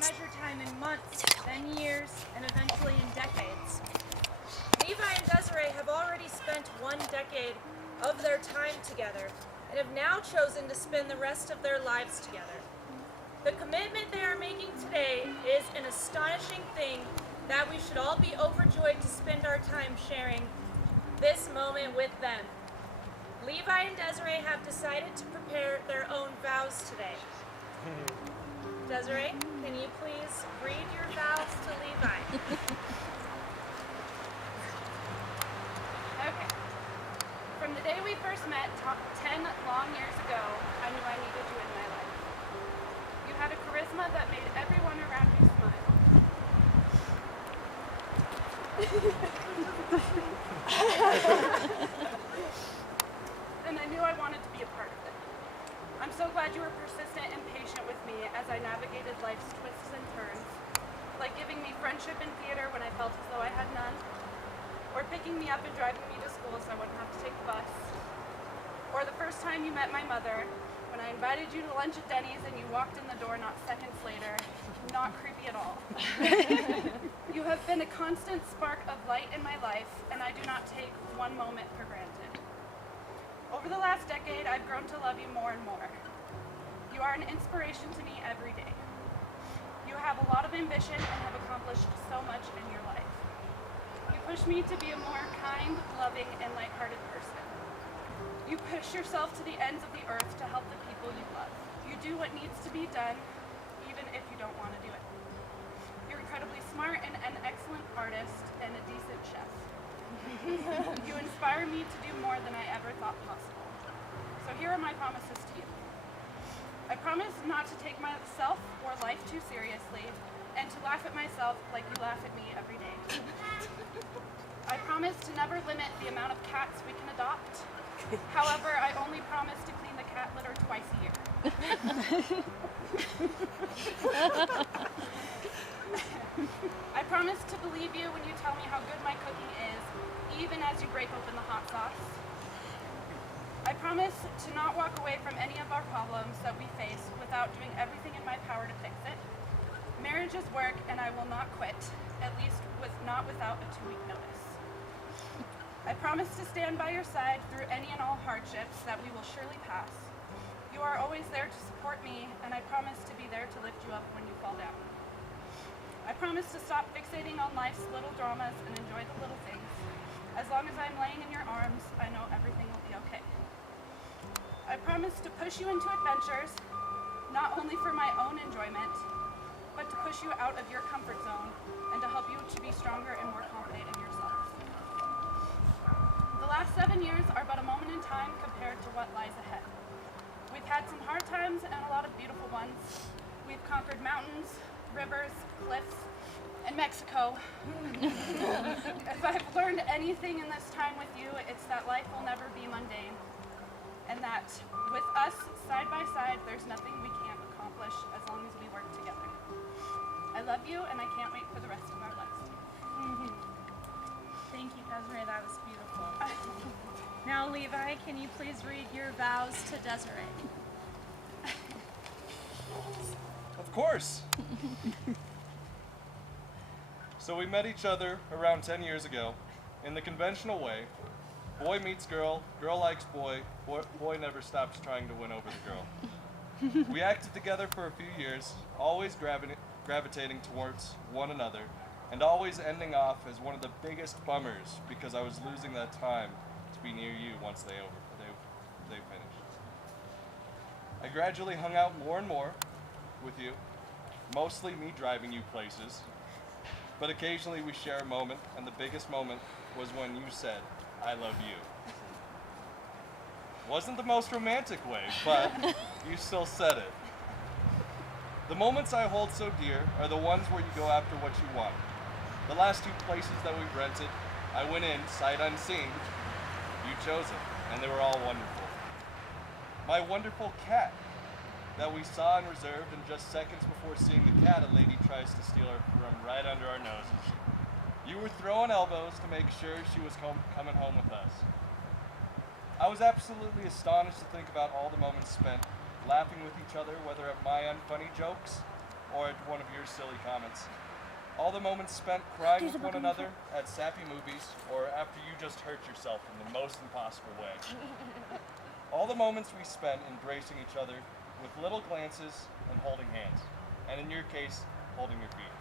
measure time in months, then years, and eventually in decades. Levi and Desiree have already spent 1 decade of their time together and have now chosen to spend the rest of their lives together. The commitment they are making today is an astonishing thing that we should all be overjoyed to spend our time sharing this moment with them. Levi and Desiree have decided to prepare their own vows today. Desiree, can you please read your vows to Levi? Okay. From the day we first met 10 long years ago, I knew I needed you in my life. You had a charisma that made everyone around you smile. And I knew I wanted to be a part of it. I'm so glad you were persistent and patient with me as I navigated life's twists and turns, like giving me friendship in theater when I felt as though I had none, or picking me up and driving me to school so I wouldn't have to take the bus, or the first time you met my mother, when I invited you to lunch at Denny's and you walked in the door not seconds later, not creepy at all. You have been a constant spark of light in my life, and I do not take one moment for granted. Over the last decade, I've grown to love you more and more. You are an inspiration to me every day. You have a lot of ambition and have accomplished so much in your life. You push me to be a more kind, loving, and lighthearted person. You push yourself to the ends of the earth to help the people you love. You do what needs to be done, even if you don't want to do it. You're incredibly smart and an excellent artist and a decent chef. You inspire me to do more than I ever thought possible. So here are my promises to you. I promise not to take myself or life too seriously and to laugh at myself like you laugh at me every day. I promise to never limit the amount of cats we can adopt. However, I only promise to clean the cat litter twice a year. I promise to believe you when you tell me how good my cooking is, even as you break open the hot sauce. I promise to not walk away from any of our problems that we face without doing everything in my power to fix it. Marriage is work, and I will not quit, at least not without a 2-week notice. I promise to stand by your side through any and all hardships that we will surely pass. You are always there to support me, and I promise to be there to lift you up when you fall down. I promise to stop fixating on life's little dramas and enjoy the little things. As long as I'm laying in your arms, I know everything will be okay. I promise to push you into adventures, not only for my own enjoyment, but to push you out of your comfort zone and to help you to be stronger and more confident in yourself. The last 7 years are but a moment in time compared to what lies ahead. We've had some hard times and a lot of beautiful ones. We've conquered mountains, rivers, cliffs, and Mexico. If I've learned anything in this time with you, it's that life will never be mundane, and that with us side by side, there's nothing we can't accomplish as long as we work together. I love you, and I can't wait for the rest of our lives. Thank you, Desiree. That was beautiful. Now, Levi, can you please read your vows to Desiree? Of course. So we met each other around 10 years ago in the conventional way. Boy meets girl, girl likes boy, boy never stops trying to win over the girl. We acted together for a few years, always gravitating towards one another, and always ending off as one of the biggest bummers because I was losing that time to be near you once they finished. I gradually hung out more and more with you, mostly me driving you places, but occasionally we share a moment, and the biggest moment was when you said, "I love you." Wasn't the most romantic way, but you still said it. The moments I hold so dear are the ones where you go after what you want. The last 2 places that we rented, I went in sight unseen. You chose it, and they were all wonderful. My wonderful cat that we saw and reserved, and just seconds before seeing the cat, a lady tries to steal her from right under our noses. You were throwing elbows to make sure she was coming home with us. I was absolutely astonished to think about all the moments spent laughing with each other, whether at my unfunny jokes or at one of your silly comments. All the moments spent crying with one another at sappy movies or after you just hurt yourself in the most impossible way. All the moments we spent embracing each other with little glances and holding hands. And in your case, holding your feet.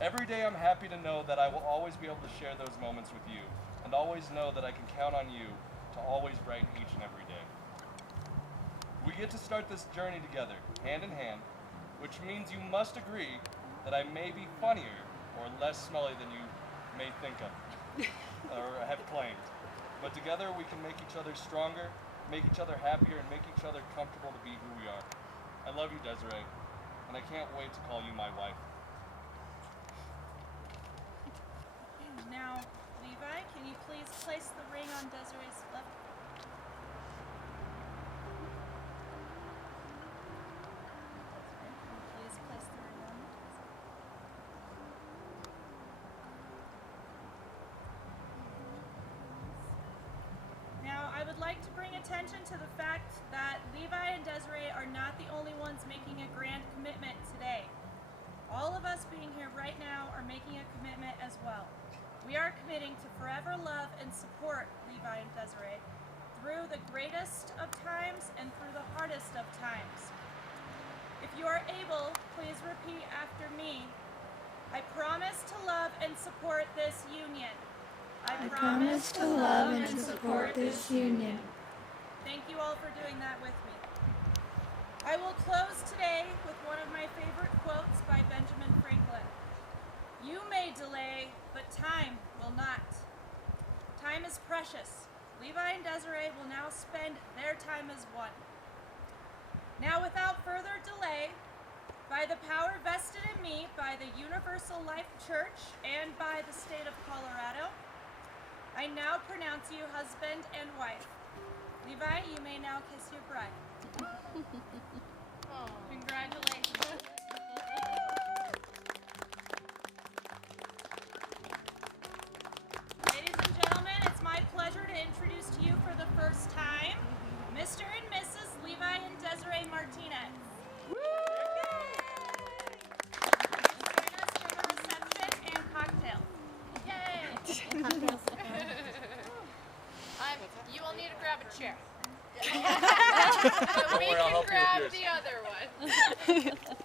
Every day I'm happy to know that I will always be able to share those moments with you, and always know that I can count on you to always brighten each and every day. We get to start this journey together, hand in hand, which means you must agree that I may be funnier or less smelly than you may think of, or have claimed. But together we can make each other stronger, make each other happier, and make each other comfortable to be who we are. I love you, Desiree, and I can't wait to call you my wife. Now, Levi, can you please place the ring on Desiree's left? Please place the ring on. Now, I would like to bring attention to the fact that Levi and Desiree are not the only ones making a grand commitment today. All of us being here right now are making a commitment as well. We are committing to forever love and support Levi and Desiree through the greatest of times and through the hardest of times. If you are able, please repeat after me. I promise to love and support this union. I promise to love and support this union. Thank you all for doing that with me. I will close today with one of my favorite quotes by Benjamin Franklin. You may delay, but time will not. Time is precious. Levi and Desiree will now spend their time as one. Now, without further delay, by the power vested in me by the Universal Life Church and by the state of Colorado, I now pronounce you husband and wife. Levi, you may now kiss your bride. Congratulations. Ladies and gentlemen, it's my pleasure to introduce to you for the first time, Mr. and Mrs. Levi and Desiree Martinez. Please join us for the reception and cocktails. Yay! You will need to grab a chair. Don't We worry, I'll can help you with grab yours. the other one.